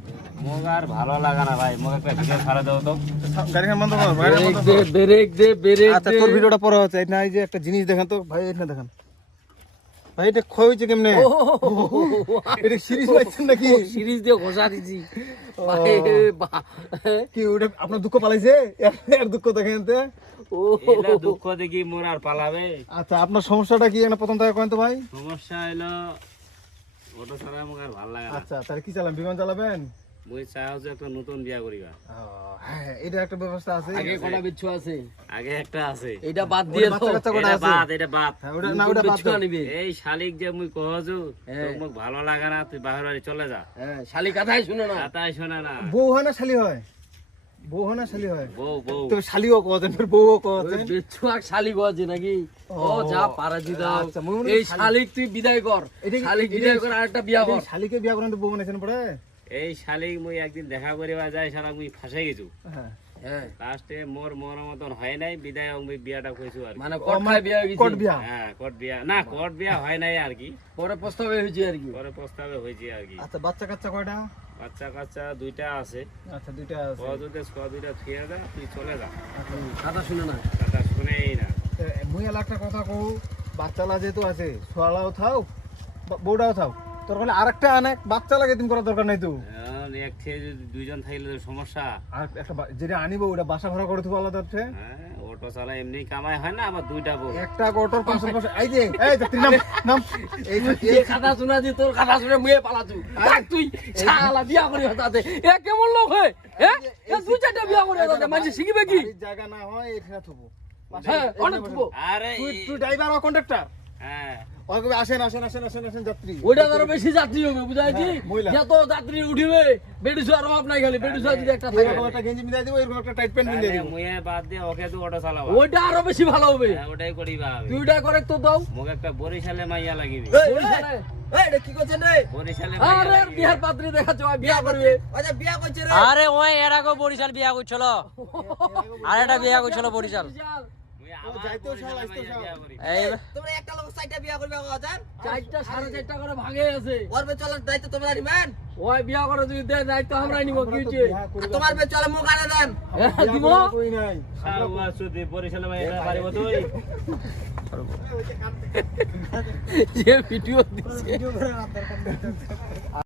মোক আর ভালো লাগে না ভাই, মোক একটা ভিডিও ছাড়া দাও তো। গাড়ি খান বন্ধ কর, গাড়ি বন্ধ কর। ব্রেক দে আচ্ছা তোর ভিডিওটা পরে হচ্ছে। এই না, এই যে একটা জিনিস দেখেন তো ভাই, এটা দেখেন ভাই, এটা ক্ষয় হয়েছে কেমনে? এটা সিরিজ পাচ্ছেন নাকি? সিরিজ দিয়ে ঘষা দিছি ভাই বাহ। কি ওটা আপনার দুঃখ পালাইছে? এর দুঃখ দেখেন তো। এলা দুঃখ দেখি মোর আর পালাবে। আচ্ছা আপনার সমস্যাটা কি একটা প্রথম থেকে করেন তো ভাই। সমস্যা হলো অটো ছাড়া মোক আর ভাল লাগে না। আচ্ছা তাহলে কি চালান, বিমান চালাবেন? মুই চাও যে একটা নতুন বিয়া করিবা। হ্যাঁ এটা একটা ব্যবস্থা আছে। আগে কটা বিচ্ছু আছে, আগে একটা আছে, এটা বাদ দিয়ে বাচ্চা দাও। কাচ্চা কটা এটা আছে? বাদ, এটা বাদ। হ্যাঁ ওটা না, ওটা বাদ বিচ্ছু দাও। নিবে। এই শালিক যে মুই কহজু তোর মোক ভালো লাগে না, তুই বাহির বাড়ি চলে যা। হ্যাঁ শালি কথাই শুনে না। তাই শোনা না। বউ হয় না শালি হয়? বউ হয় না শালি হয়? বউ বউ তো শালিও কওছেন, ফির বউও কওছেন। বিচ্ছু আর শালি গজে নাকি? ও যা পারা দি দাও। আচ্ছা, মনে মনে এই শালিক- শালিক তুই বিদায় কর, এটা- শালিক এটা- বিদায় কর আর একটা বিয়া কর। শালিকে বিয়া করেন তো বউ বানাইছেন পরে? এই শালিক মুই একদিন দেখা করিবা যাই, সারা মুই ফাঁসে গেছু। হ্যাঁ হ্যাঁ লাস্টে মোর মর মতন হয় নাই, বিদায় মুই বিয়াটা কইছু আর কি। মানে কটকায় বিয়া হয়ে কোট গেছে, বিয়া। হ্যাঁ কোট বিয়া না, কোট বিয়া হয় নাই আর কি, পরে প্রস্তাবে হয়েছে আর কি। পরে প্রস্তাবে হয়েছে আর কি। আচ্ছা বাচ্চা কাচ্চা কয়টা? বাচ্চা কাচ্চা দুইটা আছে। আচ্ছা দুইটা আছে। দুইটা থুয়ে যা, তুই চলে যা। কথা শুনে না। কথা শুনেই না। তো মুই এলা একটা কথা কও, বাচ্চালা যেহেতু আছে, সোয়ালাও থাও বউটাও থাও, তোর বলে আরেকটা আনে বাচ্চা লাগে তুমি করার দরকার নাই তো। এখন এক থেকে যদি দুইজন থাকলে তো সমস্যা। আর একটা যেটা আনিব ওটা বাসা ভাড়া করে তুমি আলাদা হচ্ছে। হ্যাঁ অটো চালা এমনি কামাই হয় না, আবার দুইটা বউ। একটা অটোর 500 এই যে এই যাত্রী নাম নাম এই এই কথা শোনা দি, তোর কথা শুনে মুয়ে পালাতু। দেখ তুই শালা বিয়া করি হতাতে এ কেমন লোক হয়? হ্যাঁ এ দুই চারটা বিয়া করে হতাতে মানুষ শিখবে কি? বাড়ির জায়গা না হয় এখানে থবো। হ্যাঁ অনেক থুবো। আরে তুই ড্রাইভার আর কন্ডাক্টর, হ্যাঁ ওই কবে আসেন আসেন আসেন আসেন আসেন যাত্রী। ওইটা ধরো বেশি যাত্রী হবে বুঝাইছি, হ্যাঁ, মহিলা। যত যাত্রী উঠিবে বেডুসার অভাব নাই, খালি বেডুসার যদি একটা থাকে এরকম একটা গেঞ্জি মিলাই দিব, এরকম একটা টাইট প্যান্ট মিলাই দিব। মুয়ে বাদ দিয়ে ওকে তো অটো চালাবা। ওইটা আরো বেশি ভালো হবে। হ্যাঁ, ওটাই করিবা হবে। তুই ওইটা করে তো দাও। মোক একটা বরিশালে মাইয়া লাগিবে। বরিশালে। এই এটা কি করছেন রে? বরিশালে মাইয়া আরে লাগিবে। বিহার পাত্রী দেখাচ্ছ বিয়া করবে। আচ্ছা বিয়া করছে রে। আরে ওই এর আগে বরিশাল বিয়া করছিল, আর একটা বিয়া করছিল বরিশাল। মুই আবার যাইতেও শাল, বরিশালে আসতেও মাইয়া শাল। বিয়া করি। এই তোমরা একটা লোক সাইডে বিয়া করবে আজান। 4টা 4.5টা করে ভাগে আছে। ওর বে চলার দায়িত্ব তোমরা নিবেন। ওই বিয়া করে যদি দেয় দায়িত্ব আমরাই নিব, কি হচ্ছে? আর তোমার বে চলে মুখ আনে দেন। দিব কই নাই। শালা সুদি বরিশালে মাইয়া পারিব তুই? যে ভিডিও দিছে